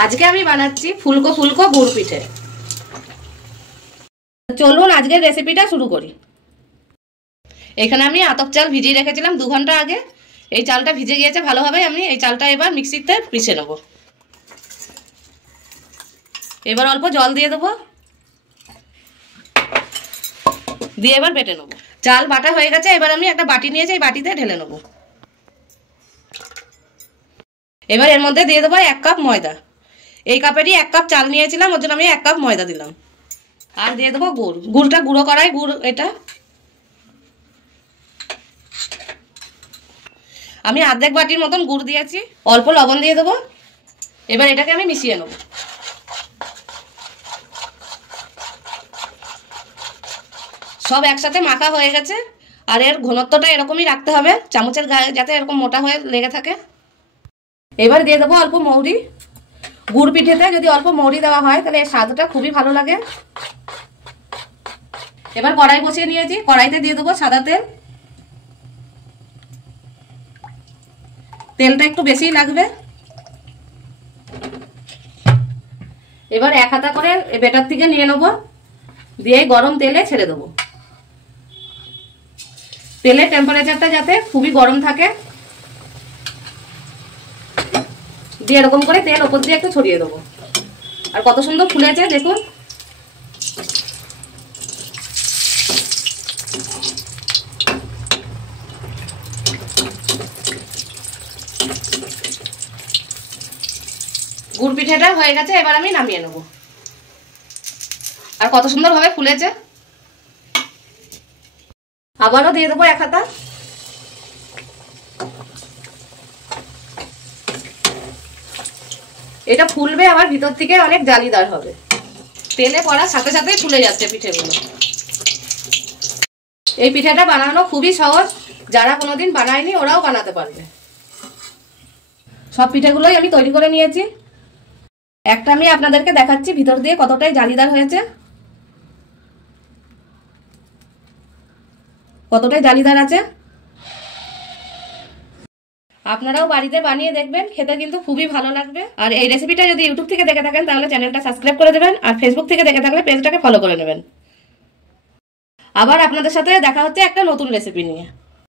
আজকে আমি বানাচ্ছি ফুলকো ফুলকো গুড় পিঠে। চলুন আজকের রেসিপিটা শুরু করি। এখানে আমি আতপ চাল ভিজিয়ে রেখেছিলাম 2 ঘন্টা আগে। এই চালটা ভিজে গিয়েছে ভালোভাবে। আমি এই চালটা এবার মিক্সিতে পিষে নেব। এবার অল্প জল দিয়ে দেবো, দিয়ে এবার বেটে নেব। চাল বাটা হয়ে গেছে। এবার আমি একটা বাটি নিয়েছি, এই বাটিতে ঢেলে নেব। এবার এর মধ্যে দিয়ে দেবো 1 কাপ ময়দা। এই কাপেরই 1 কাপ চাল নিয়েছিলাম, ওর জন্য আমি 1 কাপ ময়দা দিলাম। আর দিয়ে দেবো গুড়। গুড়টা গুঁড়ো করাই গুড় এটা। আমি অর্ধেক বাটির মতন গুড় দিয়েছি। অল্প লবণ দিয়ে দেবো। এবার এটাকে আমি মিশিয়ে নেব। সব একসাথে মাখা হয়ে গেছে। আর এর ঘনত্বটা এরকমই রাখতে হবে, চামচের গায়ে যাতে এরকম মোটা হয়ে লেগে থাকে। এবার দিয়ে দেবো অল্প মৌরি। গুড় পিঠেতে যদি অল্প মৌরি দেওয়া হয় তাহলে এর স্বাদটা খুবই ভালো লাগে। এবার কড়াই বসিয়ে নিয়েছি, কড়াইতে দিয়ে দেবো সাদা তেল। তেলটা একটু বেশিই লাগবে। এবার 1 হাতা করে বেটার থেকে নিয়ে নেবো, দিয়ে গরম তেলে ছেড়ে দেবো। তেলের টেম্পারেচারটা যাতে খুবই গরম থাকে। দিয়ে এরকম করে তেল ওপর দিয়ে একটু ছড়িয়ে দেবো। আর কত সুন্দর ফুলেছে দেখুন। গুড় পিঠেটা হয়ে গেছে। এবার আমি নামিয়ে নেব। আর কত সুন্দর ভাবে ফুলেছে। আবারও দিয়ে দেবো 1 হাতা। এটা ফুলবে, আবার ভিতর থেকে অনেক জালিদার হবে। তেলে পড়ার সাথে সাথেই ফুলে যাচ্ছে পিঠেগুলো। এই পিঠেটা বানানো খুবই সহজ। যারা কোনোদিন বানায়নি ওরাও বানাতে পারবে। সব পিঠেগুলোই আমি তৈরি করে নিয়েছি। একটা আমি আপনাদেরকে দেখাচ্ছি ভিতর দিয়ে কতটাই জালিদার হয়েছে। কতটাই জালিদার আছে। আপনারাও বাড়িতে বানিয়ে দেখবেন, খেতে কিন্তু খুবই ভালো লাগবে। আর এই রেসিপিটা যদি ইউটিউব থেকে দেখে থাকেন তাহলে চ্যানেলটা সাবস্ক্রাইব করে দেবেন, আর ফেসবুক থেকে দেখে থাকলে পেজটাকে ফলো করে নেবেন। আবার আপনাদের সাথে দেখা হচ্ছে একটা নতুন রেসিপি নিয়ে।